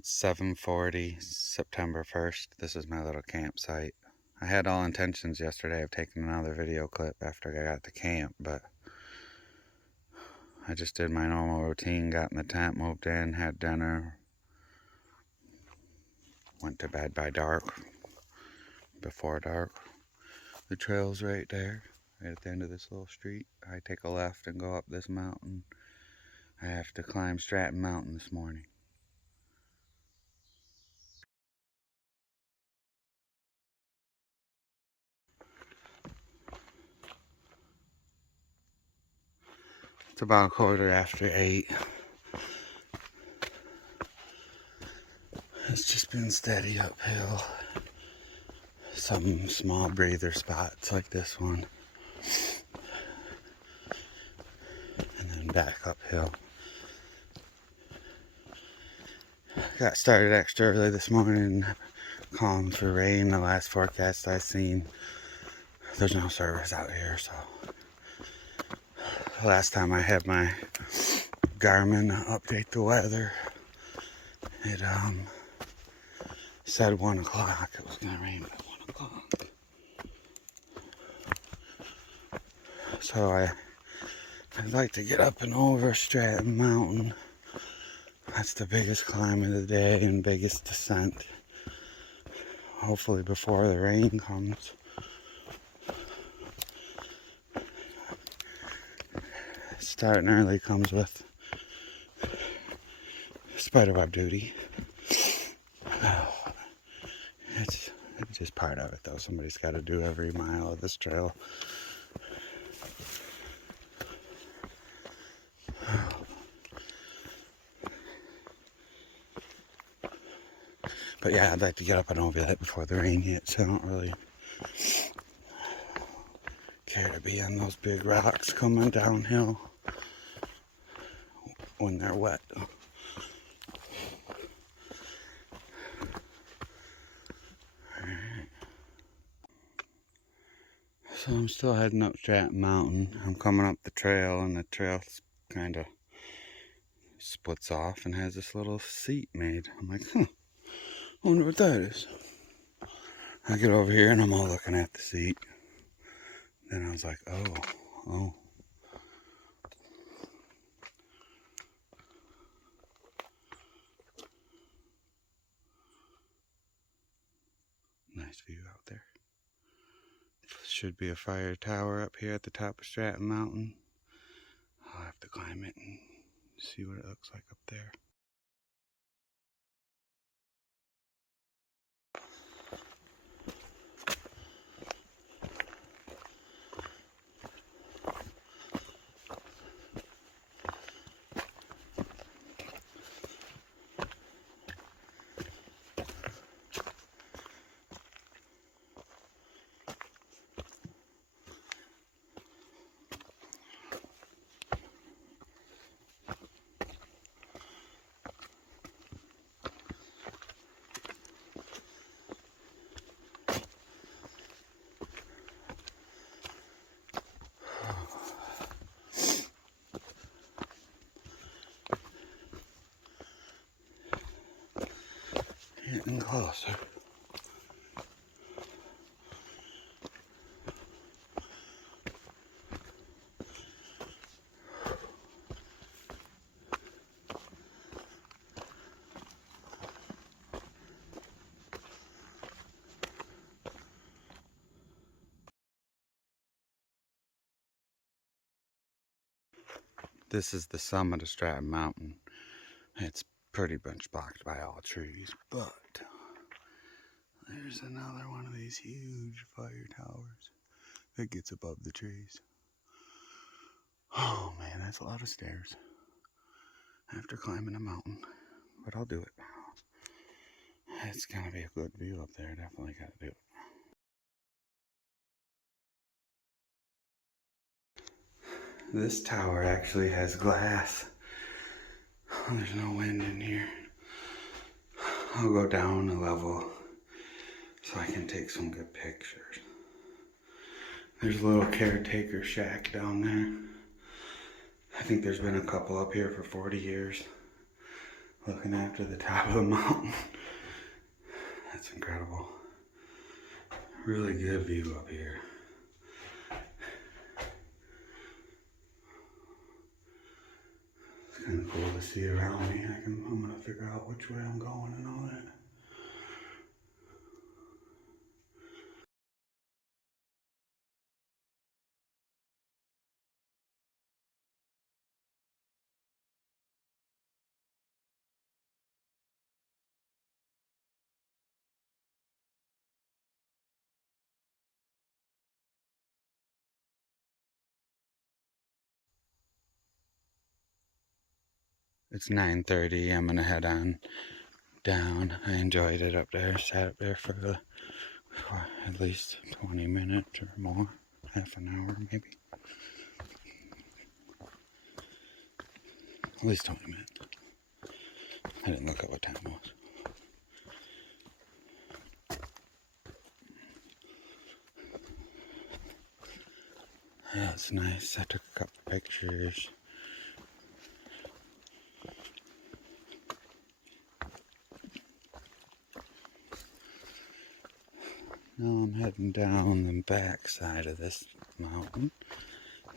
It's 7:40, September 1st. This is my little campsite. I had all intentions yesterday of taking another video clip after I got to camp, but I just did my normal routine, got in the tent, moved in, had dinner, went to bed by dark, before dark. The trail's right there, right at the end of this little street. I take a left and go up this mountain. I have to climb Stratton Mountain this morning. It's about 8:15. It's just been steady uphill. Some small breather spots like this one. And then back uphill. Got started extra early this morning, calling for rain. The last forecast I seen, there's no service out here, so last time I had my Garmin update the weather, it said 1 o'clock it was gonna rain by 1 o'clock. So I'd like to get up and over Stratton Mountain. That's the biggest climb of the day and biggest descent. Hopefully before the rain comes. Starting early comes with spiderweb duty. It's just part of it though. Somebody's got to do every mile of this trail. But yeah, I'd like to get up and over that before the rain hits. I don't really care to be on those big rocks coming downhill when they're wet. So I'm still heading up Stratton Mountain. I'm coming up the trail, and the trail kind of splits off and has this little seat made. I'm like, I wonder what that is. I get over here and I'm all looking at the seat. Then I was like, oh. Nice view out there. Should be a fire tower up here at the top of Stratton Mountain. I'll have to climb it and see what it looks like up there. Getting closer. This is the summit of Stratton Mountain. It's pretty much blocked by all trees, but there's another one of these huge fire towers that gets above the trees. Oh man, that's a lot of stairs after climbing a mountain, but I'll do it. It's gonna be a good view up there, definitely gotta do it. This tower actually has glass. There's no wind in here. I'll go down a level so I can take some good pictures. There's a little caretaker shack down there. I think there's been a couple up here for 40 years. looking after the top of the mountain. That's incredible. Really good view up here. It's kind of cool to see around me. I'm gonna figure out which way I'm going and all that. It's 9:30. I'm gonna head on down. I enjoyed it up there. Sat up there for at least 20 minutes or more. Half an hour maybe. At least 20 minutes. I didn't look at what time it was. Yeah, it's nice. I took a couple pictures. Now I'm heading down the back side of this mountain.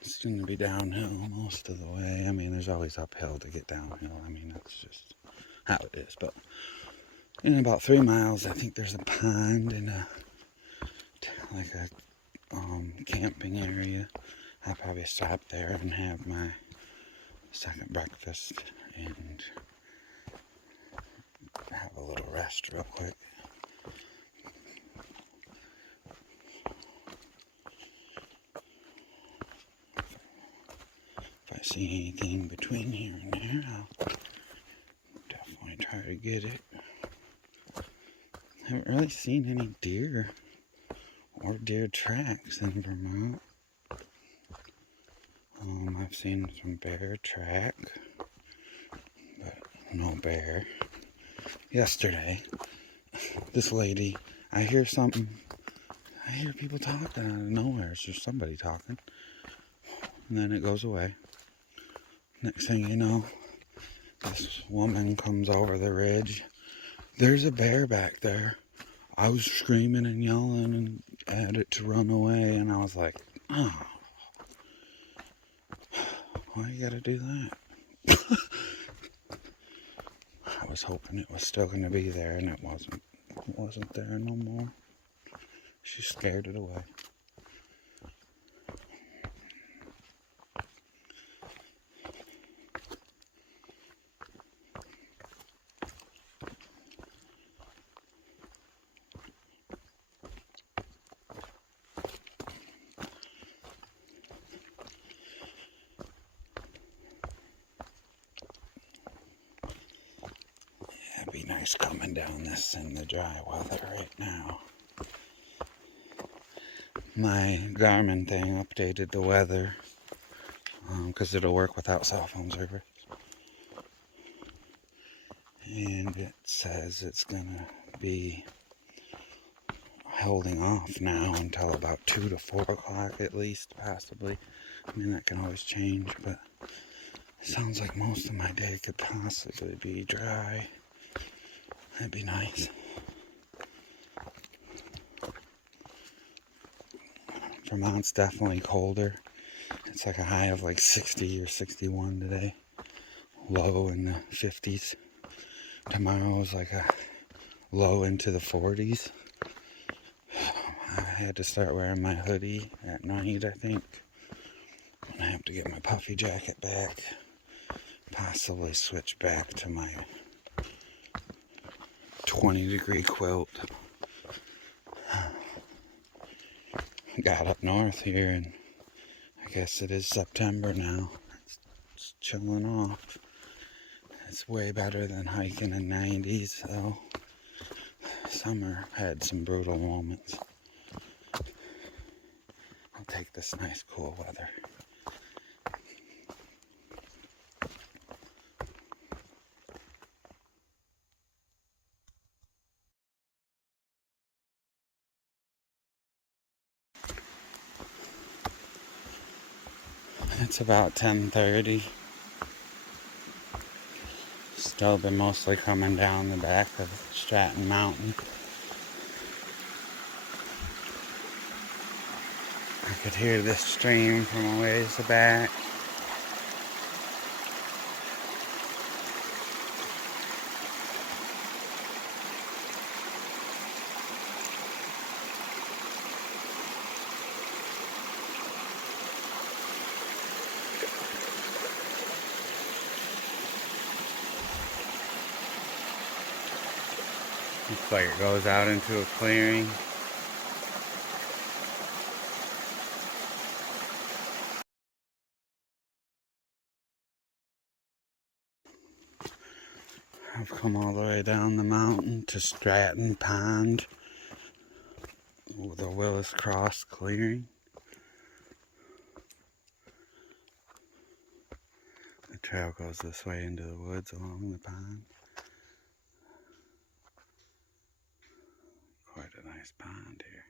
It's going to be downhill most of the way. I mean, there's always uphill to get downhill. I mean, that's just how it is. But in about 3 miles, I think there's a pond and like a camping area. I'll probably stop there and have my second breakfast and have a little rest real quick. If I see anything between here and there, I'll definitely try to get it. I haven't really seen any deer or deer tracks in Vermont. I've seen some bear track, but no bear. Yesterday, this lady, I hear people talking out of nowhere. It's just somebody talking. And then it goes away. Next thing you know, this woman comes over the ridge. There's a bear back there. I was screaming and yelling and at it to run away, and I was like, oh, why you gotta do that? I was hoping it was still gonna be there, and it wasn't. It wasn't there no more. She scared it away. It'd be nice coming down this in the dry weather right now. My Garmin thing updated the weather because it'll work without cell phone service. And it says it's gonna be holding off now until about 2 to 4 o'clock at least, possibly. I mean, that can always change, but it sounds like most of my day could possibly be dry. That'd be nice. Vermont's definitely colder. It's like a high of like 60 or 61 today. Low in the 50s. Tomorrow is like a low into the 40s. I had to start wearing my hoodie at night, I think. I have to get my puffy jacket back. Possibly switch back to my 20-degree quilt. Got up north here, and I guess it is September now. It's chilling off. It's way better than hiking in 90s, though. Summer had some brutal moments. I'll take this nice cool weather. It's about 10:30. still been mostly coming down the back of Stratton Mountain. I could hear this stream from a ways back. Looks like it goes out into a clearing. I've come all the way down the mountain to Stratton Pond, the Willis Cross clearing. The trail goes this way into the woods along the pond. Quite a nice pond here.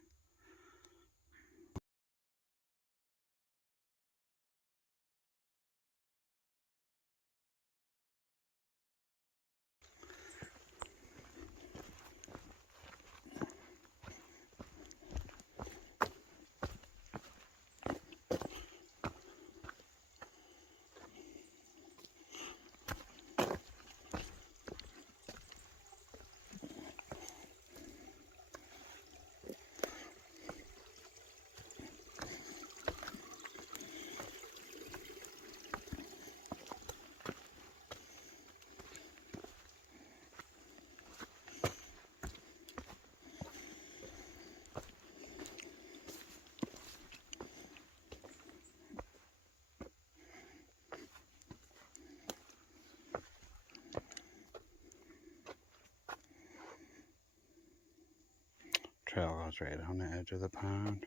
Trail goes right on the edge of the pond.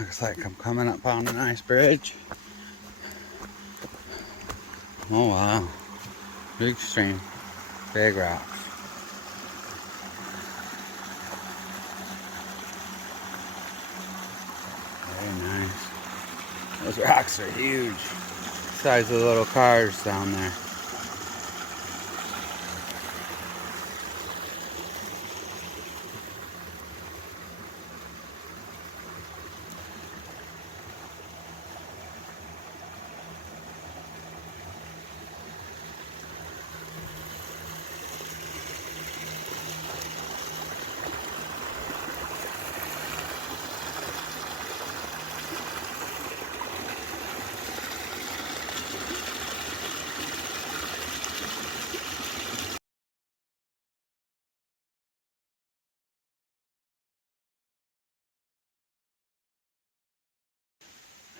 Looks like I'm coming up on a nice bridge. Oh wow, big stream, big rocks. Very nice. Those rocks are huge. Size of the little cars down there.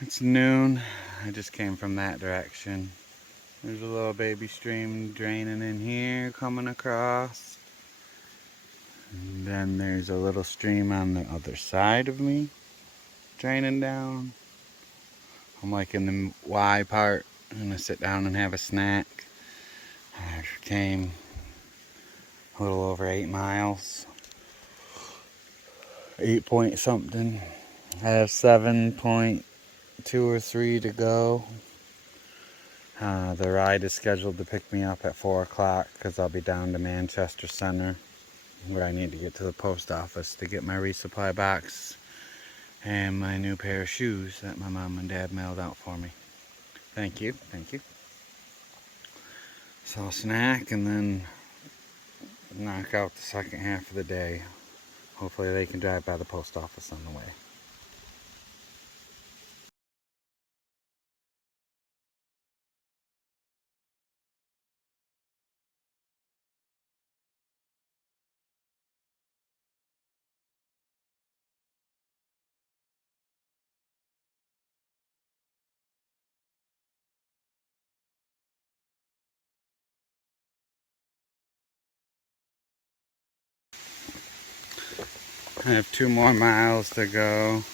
It's noon. I just came from that direction. There's a little baby stream draining in here, coming across. And then there's a little stream on the other side of me, draining down. I'm like in the Y part. I'm gonna sit down and have a snack. I came a little over 8 miles. 8 point something. I have 7.2 or 3 to go. The ride is scheduled to pick me up at 4 o'clock because I'll be down to Manchester Center, where I need to get to the post office to get my resupply box and my new pair of shoes that my mom and dad mailed out for me. Thank you, thank you. So I'll snack and then knock out the second half of the day. Hopefully they can drive by the post office on the way. I have 2 more miles to go.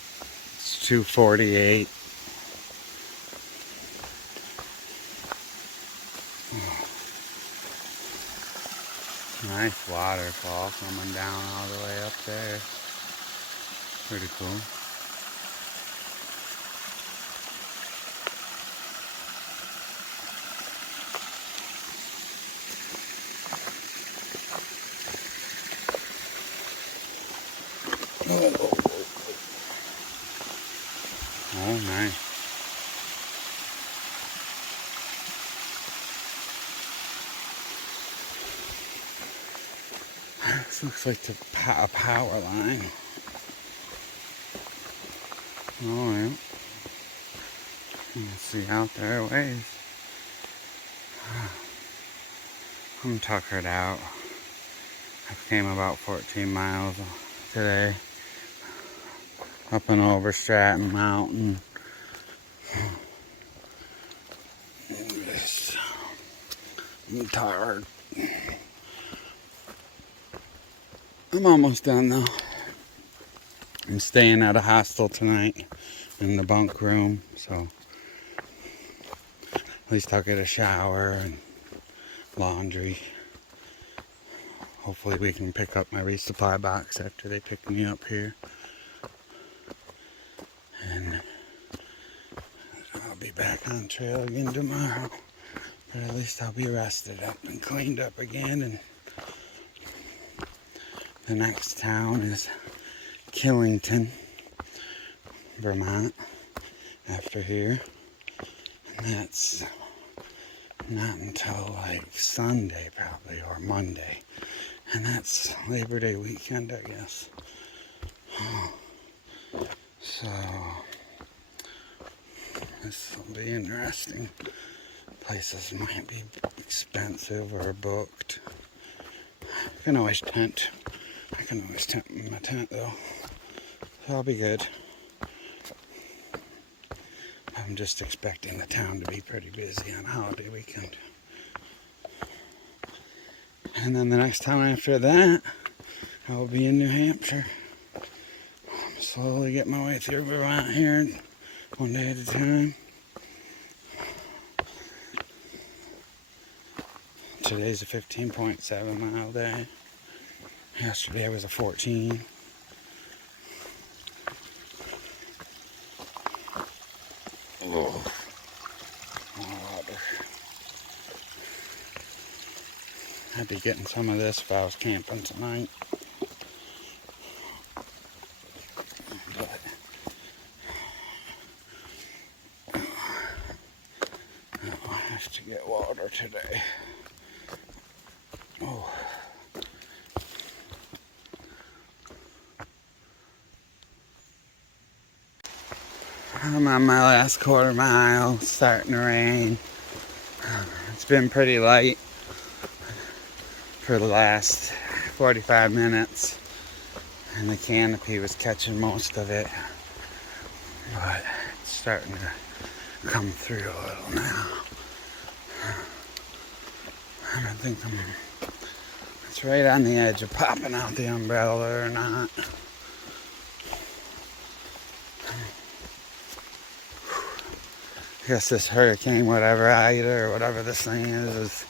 It's 2:48. Nice waterfall coming down all the way up there. Pretty cool. Oh, nice. This looks like a power line. Oh, yeah. You can see out there a ways. I'm tuckered out. I came about 14 miles today. Up and over Stratton Mountain. I'm tired. I'm almost done though. I'm staying at a hostel tonight in the bunk room, so at least I'll get a shower and laundry. Hopefully we can pick up my resupply box after they pick me up here. And I'll be back on trail again tomorrow. But at least I'll be rested up and cleaned up again. And the next town is Killington, Vermont, after here. And that's not until like Sunday probably, or Monday. And that's Labor Day weekend, I guess. So, this will be interesting. Places might be expensive or booked. I can always tent. I can always tent in my tent though. So I'll be good. I'm just expecting the town to be pretty busy on holiday weekend. And then the next time after that, I will be in New Hampshire. I'm slowly getting my way through Vermont here, one day at a time. Today's a 15.7 mile day. Yesterday was a 14. Oh, more water. I'd be getting some of this if I was camping tonight. But I'll have to get water today. Oh. I'm on my last quarter mile, it's starting to rain. It's been pretty light for the last 45 minutes, and the canopy was catching most of it. But it's starting to come through a little now. I don't think it's right on the edge of popping out the umbrella or not. I guess this hurricane, whatever Ida or whatever this thing is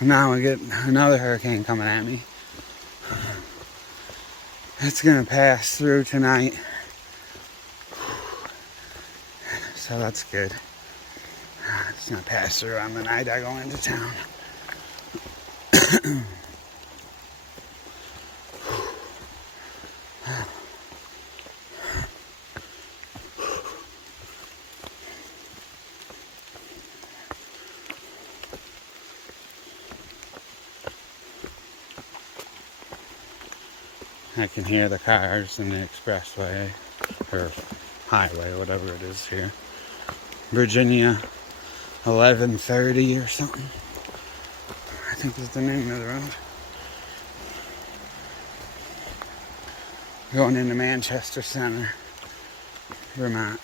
now we get another hurricane coming at me. It's gonna pass through tonight, so that's good. It's gonna pass through on the night I go into town. I can hear the cars in the expressway, or highway, whatever it is here. Virginia 1130 or something, I think is the name of the road. Going into Manchester Center, Vermont.